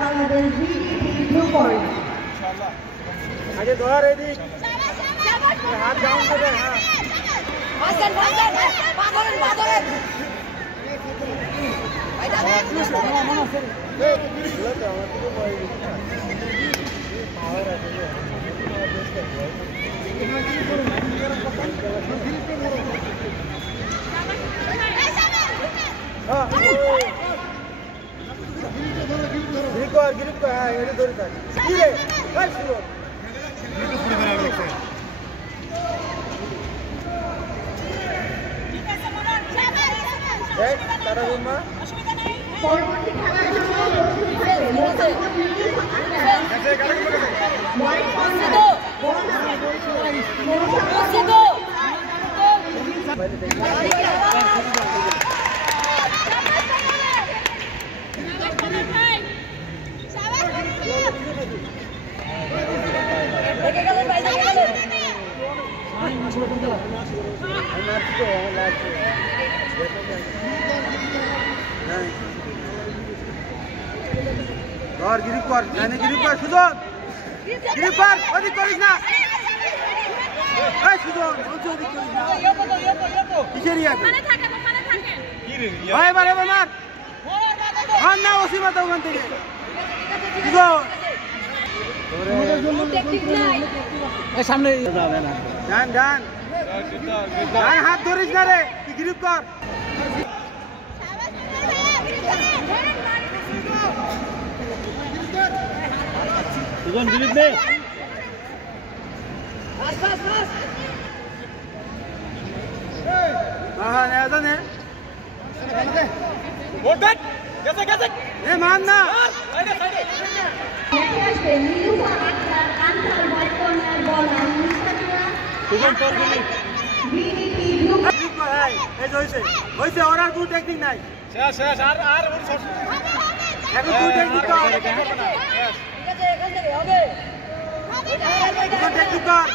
Bangladesh blue point. আগে ধর এদিক হাত ডাউন করে হ্যাঁ মাসেন মাসেন পাগলেন পাগলেন ভাই দাদা মনে আছে এই গুলো তো আমার তো বই পাওয়ার আছে হ্যাঁ গ্রিপ কর হ্যাঁ এর ধরে থাক কি রে কাজ শুরু গ্রিপ পুরো করে রাখছে এই তারা রুমা পরবর্তী খেলার জন্য और गिरिप कर मैंने गिरिप कर सुजन गिरिप कर अधिक करिस ना ए सुजन বলছো अधिक করিস না কিসের ইয়া ওখানে থাকে কি রে ভাই মার মার না ওসিমা তো ওখান থেকে সুজন টেকনিক নাই এই সামনে যাবে না ডান ডান ডান হাত ধরিস না রে তুই गिरिप কর सुजन गिरिप दे बस बस बस हां नया ने बोल बैठ कैसे कैसे ए मान ना साइड साइड আসবে নীলুফা আক্তার আনসার হোয়াইট কর্নার বলার মুস্তাফিয়া সুজন তোর বিডিপি ব্লু गिरिप कर है এই হইছে আর আর কোনো টেকনিক নাই শেষ শেষ আর ওর শট এখন তুই টেকনিক কর ঠিক আছে এখান থেকে হবে টেকনিক কর